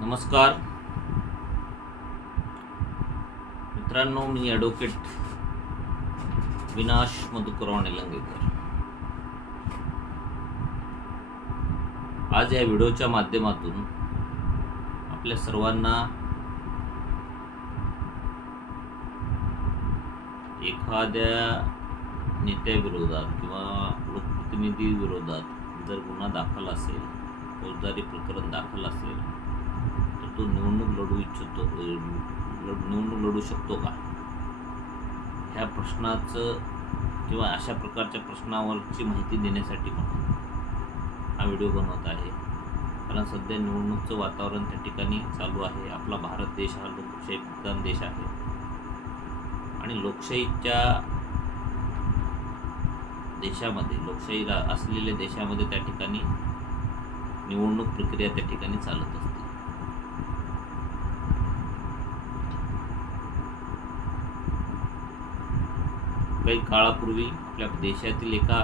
नमस्कार. मित्रांनो मी ॲडव्होकेट विनाश मधुकराव निलंगेकर. आज या व्हिडिओच्या माध्यमातून आपल्या सर्वांना एखाद्या नेत्याविरोधात किंवा लोकप्रतिनिधी विरोधात जर गुन्हा दाखल असेल फौजदारी प्रकरण दाखल असेल तो निवडणूक लढू इच्छितो लढ- निवडणूक लढू शकतो का? ह्या प्रश्नाचं किंवा अशा प्रकारच्या प्रश्नावरची माहिती देण्यासाठी म्हणून हा व्हिडिओ बनवत आहे. कारण सध्या निवडणूकचं वातावरण त्या ठिकाणी चालू आहे. आपला भारत देश हा लोकशाही प्रधान देश आहे. आणि लोकशाहीच्या देशामध्ये लोकशाही असलेल्या देशामध्ये त्या ठिकाणी निवडणूक प्रक्रिया त्या ठिकाणी चालत असते. काही काळापूर्वी आपल्या देशातील एका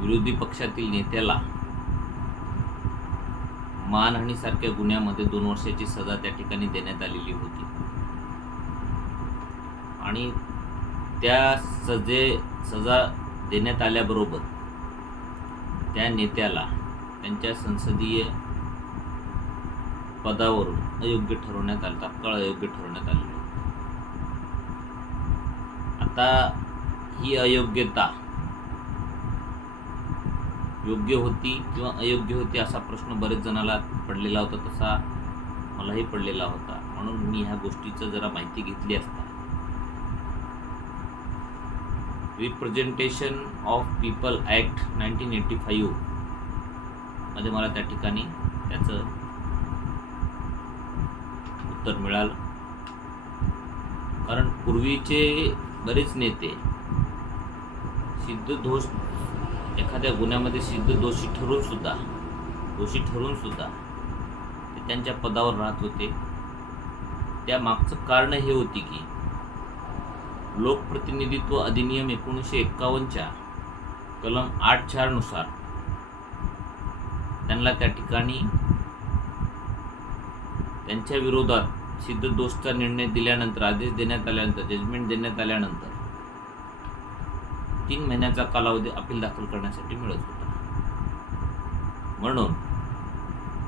विरोधी पक्षातील नेत्याला मानहानीसारख्या गुन्ह्यामध्ये दोन वर्षाची सजा त्या ठिकाणी देण्यात आलेली होती. आणि त्या सजे सजा देण्यात आल्याबरोबर त्या नेत्याला त्यांच्या संसदीय पदावरून अयोग्य ठरवण्यात आलं तात्काळ अयोग्य ठरवण्यात आलेलं आता ही अयोग्यता योग्य होती किंवा अयोग्य होती असा प्रश्न बरेच जणाला पडलेला होता तसा मलाही पडलेला होता. म्हणून मी ह्या गोष्टीचं जरा माहिती घेतली असता. Representation of people act nineteen eighty फाईव्हमध्ये मला त्या ठिकाणी त्याचं उत्तर मिळालं. कारण पूर्वीचे बरेच नेते. सिद्ध दोष एखाद्या गुन्ह्यामध्ये सिद्ध दोषी ठरून सुद्धा दोषी ठरून सुद्धा ते त्यांच्या पदावर राहत होते. त्या मागचं कारण हे होती की लोकप्रतिनिधित्व अधिनियम एकोणीसशे एक्कावन्नच्या कलम आठ चारनुसार त्यांना त्या ठिकाणी त्यांच्या विरोधात सिद्ध दोषचा निर्णय दिल्यानंतर आदेश देण्यात आल्यानंतर जजमेंट देण्यात आल्यानंतर तीन महिन्याचा कालावधी अपील दाखल करण्यासाठी मिळत होता. म्हणून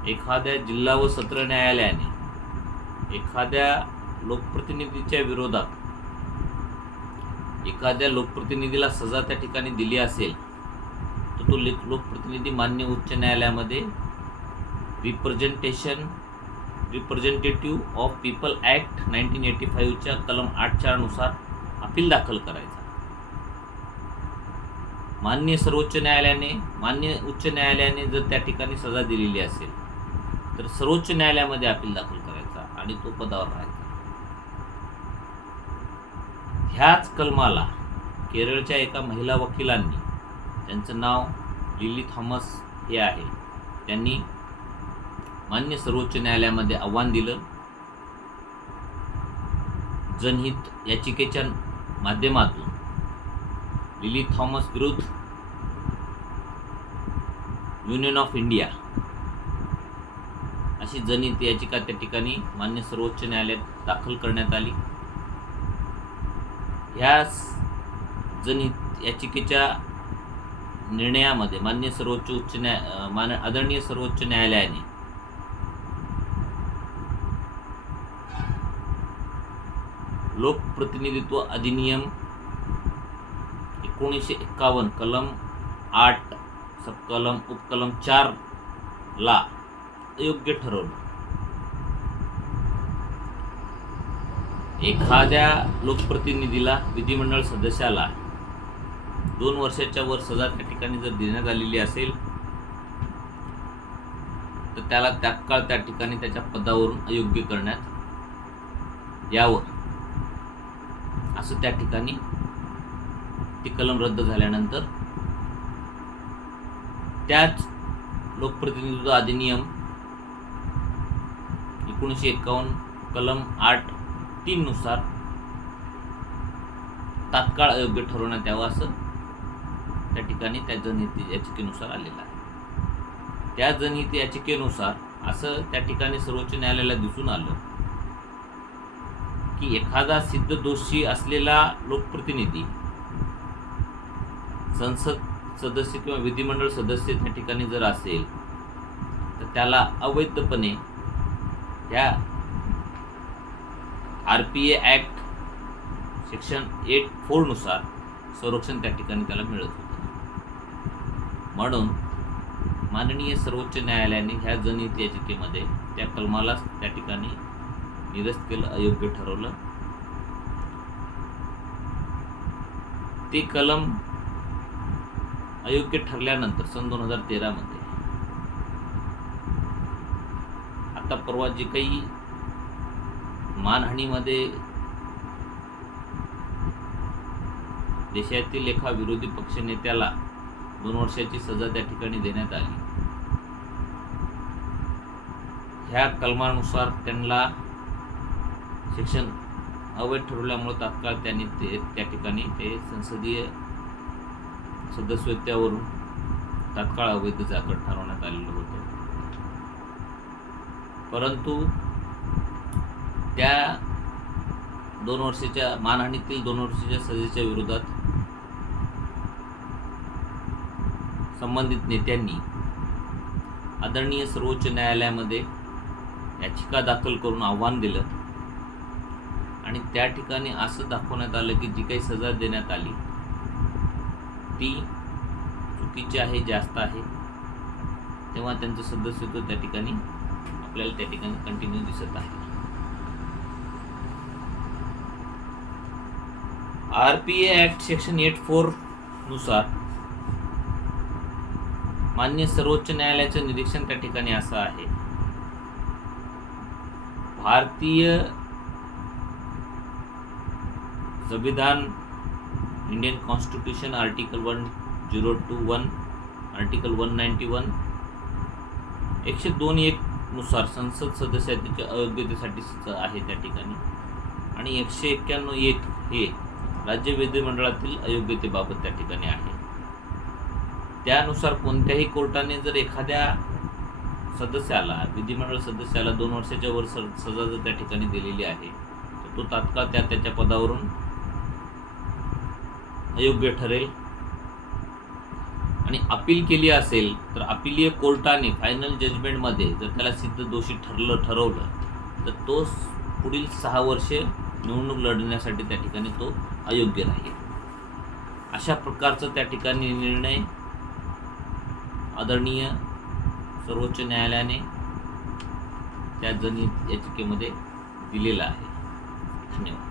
एखाद्या जिल्हा व सत्र न्यायालयाने एखाद्या लोकप्रतिनिधीच्या विरोधात एखाद्या लोकप्रतिनिधीला सजा त्या ठिकाणी दिली असेल तर तो लोकप्रतिनिधी मान्य उच्च न्यायालयामध्ये representation representative of people act nineteen eighty फाईव्हच्या कलम आठ चारनुसार अपील दाखल करायचा. मान्य सर्वोच्च न्यायालयाने मान्य उच्च न्यायालयाने जर त्या ठिकाणी सजा दिलेली असेल तर सर्वोच्च न्यायालयामध्ये अपील दाखल करायचा आणि तो पदावर राहायचा. ह्याच कलमाला केरळच्या एका महिला वकिलांनी त्यांचं नाव लिली थॉमस हे आहे त्यांनी मान्य सर्वोच्च न्यायालयामध्ये आव्हान दिलं. जनहित याचिकेच्या माध्यमातून लिली थॉमस विरुद्ध युनियन ऑफ इंडिया अशी जनहित याचिका त्या ठिकाणी मान्य सर्वोच्च न्यायालयात दाखल करण्यात आली. ह्या जनहित याचिकेच्या निर्णयामध्ये मान्य सर्वोच्च उच्च न्याय मान आदरणीय सर्वोच्च न्यायालयाने लोकप्रतिनिधित्व अधिनियम एकोणीसशे एक्कावन्न कलम आठ सबकलम उपकलम चार ला अयोग्य ठरवलं. एखाद्या लोकप्रतिनिधीला विधिमंडळ सदस्याला दोन वर्षाच्या वर सजा त्या ठिकाणी जर देण्यात आलेली असेल तर त्याला तात्काळ त्या ठिकाणी त्याच्या पदावरून अयोग्य करण्यात यावं. असं त्या ठिकाणी ती कलम रद्द झाल्यानंतर त्याच लोकप्रतिनिधित्व अधिनियम एकोणीसशे एकावन्न कलम आठ तीन नुसार तात्काळ अयोग्य ठरवण्यात यावं असं त्या ठिकाणी त्या जनहित याचिकेनुसार आलेलं आहे. त्या जनहित याचिकेनुसार असं त्या ठिकाणी सर्वोच्च न्यायालयाला दिसून आलं की एखादा सिद्ध दोषी असलेला लोकप्रतिनिधी संसद सदस्य किंवा विधिमंडळ सदस्य त्या ठिकाणी जर असेल तर त्याला अवैधपणे ह्या R P A act section eight फोरनुसार संरक्षण त्या ठिकाणी त्याला मिळत होतं. म्हणून माननीय सर्वोच्च न्यायालयाने ह्या जनहित याचिकेमध्ये त्या कलमाला त्या ठिकाणी निरस्त केलं अयोग्य ठरवलं. ते कलम अयोग्य ठरल्यानंतर सन दोन हजार तेरामध्ये आता परवा जे काही मानहानीमध्ये देशातील एका विरोधी पक्षनेत्याला दोन वर्षाची सजा त्या ठिकाणी देण्यात आली. ह्या कलमानुसार त्यांना शिक्षण अवैध ठरवल्यामुळे तात्काळ त्यांनी ते त्या ठिकाणी ते संसदीय सदस्यत्वावरून तात्काळ अवैध जागा ठरवण्यात आलेलं होतं. परंतु त्या दोन वर्षाच्या मानहानीतील दोन वर्षाच्या सजेच्या विरोधात संबंधित नेत्यांनी आदरणीय सर्वोच्च न्यायालयामध्ये याचिका दाखल करून आव्हान दिलं. आणि त्या ठिकाणी असं दाखवण्यात आलं की जी काही सजा देण्यात आली ती चुकीची आहे जास्त आहे. तेव्हा त्यांचं सदस्यत्व त्या ठिकाणी आपल्याला त्या ठिकाणी कंटिन्यू दिसत आहे. R P A act section eight फोरनुसार मान्य सर्वोच्च न्यायालयाचं निरीक्षण त्या ठिकाणी असं आहे. भारतीय संविधान Indian constitution article one zero two one article one ninety one एकशे दोन एक नुसार संसद सदस्याच्या अयोग्यतेसाठी आहे त्या ठिकाणी. आणि एकशे एक्क्याण्णव एक हे राज्य विधिमंडळातील अयोग्यतेबाबत त्या ठिकाणी आहे. त्यानुसार कोणत्याही कोर्टाने जर एखाद्या सदस्याला विधिमंडळ सदस्याला दोन वर्षाच्या वर स- सजा जर त्या ठिकाणी दिलेली आहे तर तो तात्काळ त्या त्याच्या पदावरून अयोग्य ठरेल. आणि अपील केली असेल तर अपिलीय कोर्टाने फायनल जजमेंटमध्ये जर त्याला सिद्ध दोषी ठरलं ठरवलं तर तो पुढील सहा वर्षे निवडणूक लढण्यासाठी त्या ठिकाणी तो अयोग्य राहील. अशा प्रकारचा त्या ठिकाणी निर्णय आदरणीय सर्वोच्च न्यायालयाने त्या जनहित याचिकेमध्ये दिलेला आहे. धन्यवाद.